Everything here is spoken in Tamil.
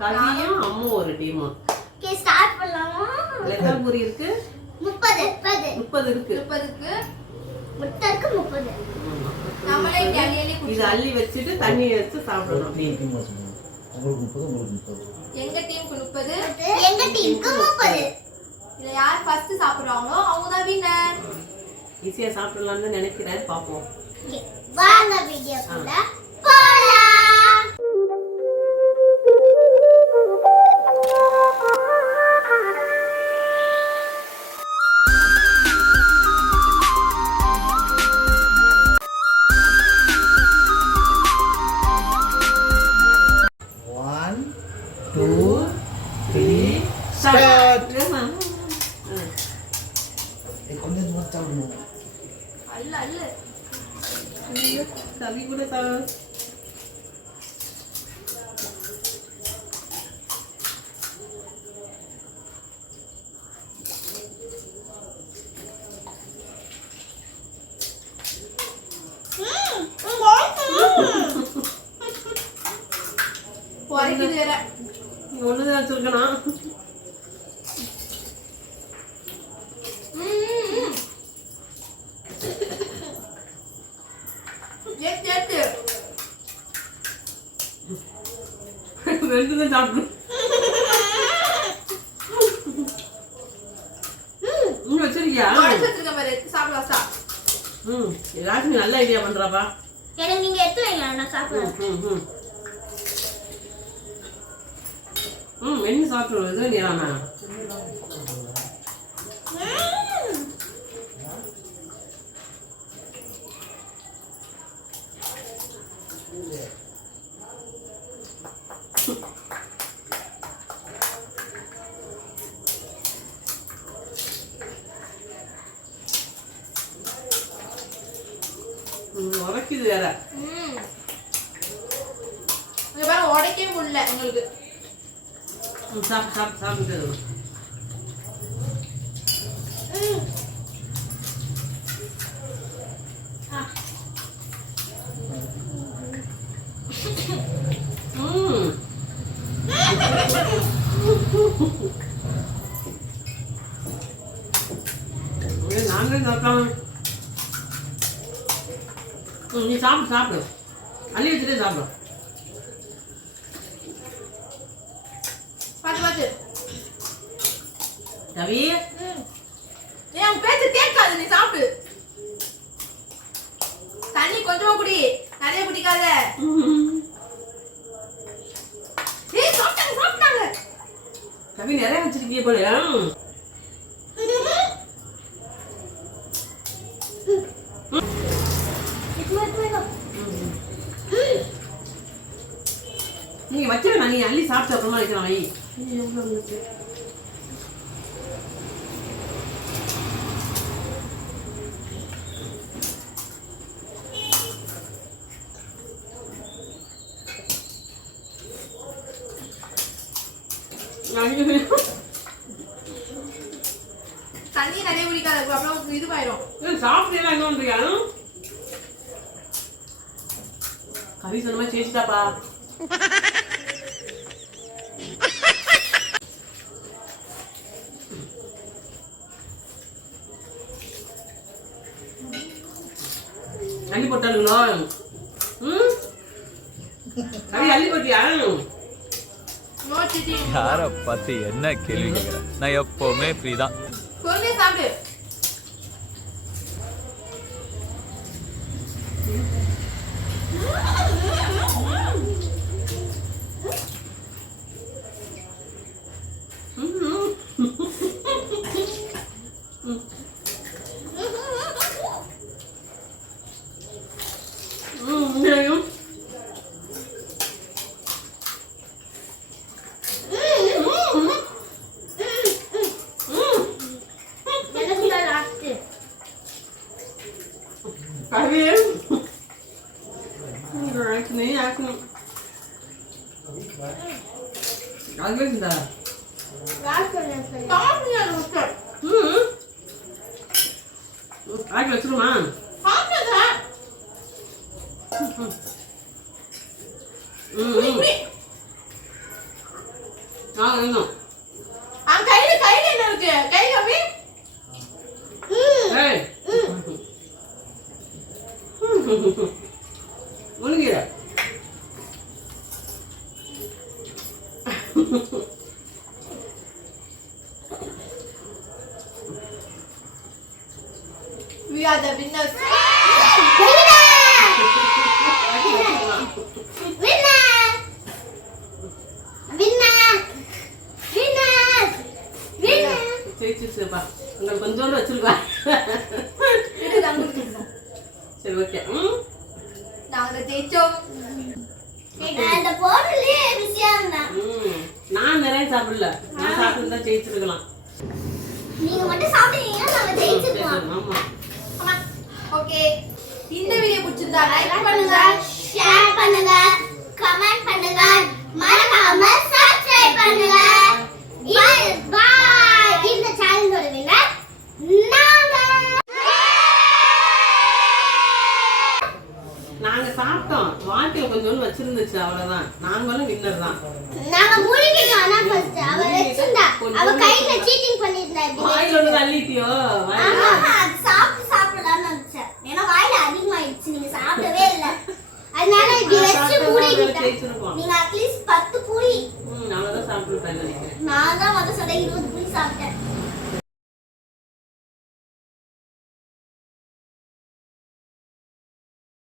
கவியும் அம்மா ஒரு டீமும். ஓகே ஸ்டார்ட் பண்ணலாமா? எத்தனை பூரி இருக்கு? 30 இருக்கு. 30க்கு முட்டருக்கு 30. நம்மளே இது அள்ளி வச்சிட்டு தண்ணி வச்சு சாப்பிடணும். உங்களுக்கு 30 உங்களுக்கு 30. எங்க டீமுக்கு 30. எங்க டீமுக்கு 30. இத யார் ஃபர்ஸ்ட் சாப்பிடுறாங்களோ அவங்க தான் வின்னர். ஈஸியா சாப்பிடலாம்னு நினைக்கிறேன். பாப்போம். வாங்க வீடியோக்குள்ள போலாம். கொஞ்சம் சாப்பிடணும். அல்ல அல்ல கவி கூட சாப்பிடு. ஒண்ணுதான் வச்சிருக்கணும். ரெண்டு தான் சாப்பிடணும். வச்சிருக்கியா? ஏதாச்சும் நல்ல ஐடியா பண்றாப்பா. எனக்கு நீங்க எடுத்து வைங்க, நான் சாப்பிடுறேன். என்ன சாப்பிடுறது நீரானா? உடைக்குது வேற. உடைக்கவே முடியல உங்களுக்கு. சாப்பிட்டு நாங்களே சாப்பிடலாம். நீ சாப்பிடு அள்ளி வச்சுட்டே சாப்பிடும். கவி என் பேச்சு கேட்காது, நீ சாப்பிடு. தண்ணி கொஞ்சமா குடி, நிறைய குடிக்காத. சாப்பிட்டாங்க. கவி நிறைய வச்சிருக்கீங்க போல. நீங்க வச்சிருக்க, நீ அள்ளி சாப்பிட்டு அப்புறமா வைக்கலாம். வை தண்ணி நிறைய குடிக்காத, அப்புறம் இதுவாயிரும். சாப்பிட்டு என்ன கவி சொன்ன மாதிரி சேச்சிட்டாப்பா. அள்ளி போட்டாளுங்களோ? கவி அள்ளி போட்டியா? யார பார்த்து என்ன கேள்வி கேட்குற? நான் எப்பவுமே ஃப்ரீ தான். சாப்பிடு. இன்னும் கையில என்ன இருக்கு கை காமி ஏய் முழுகிற We are the winners. ஜெயிச்சிருச்சுப்பா உங்களுக்கு கொஞ்சோண்டு வச்சிருக்கா சரி ஓகே நாங்க ஜெயிச்சோம். அந்த பொருளே விஷயம் தான். நான் நிறைய சாப்பிடல நான் சாப்பிட்டு ஜெயிச்சிருக்கலாம் நீங்க மட்டும் சாப்பிட்டீங்கன்னா நாங்க ஜெயிச்சிருப்போம். ஆமா ஓகே இந்த வீடியோ பிடிச்சிருந்தா லைக் பண்ணுங்க, ஷேர் பண்ணுங்க, கமெண்ட் பண்ணுங்க, மறக்காம சப்ஸ்கிரைப் பண்ணுங்க. Bye bye. இந்த சேனலோட வின்னர் நாங்க சாப்பிட்டோம் வாட்டில கொஞ்சோண்டு வச்சிருந்துச்சு அவ்வளவுதான் நாங்களும் வின்னர் தான் நாங்க முழுங்கிட்டோம். ஆனா ஃபர்ஸ்ட் அவ வெச்சிருந்தா அவ கையில சீட்டிங் பண்ணிருந்தா இப்படி வாயில ஒண்ணு தள்ளிட்டியோ ஆமா சாப்பிடலாம்னு நினைச்சேன். ஏன்னா வாயில அதிகமாயிடுச்சு நீங்க சாப்பிடவே இல்ல. அதனால இப்படி வெச்சு மூடிக்கிட்டேன். நீங்க அட்லீஸ்ட் 10 பூரி அவ்வளவுதான் சாப்பிட்டுருப்பேன் நினைக்கிறேன். நான் தான் முதல்ல 20 பூரி சாப்பிட்டேன்.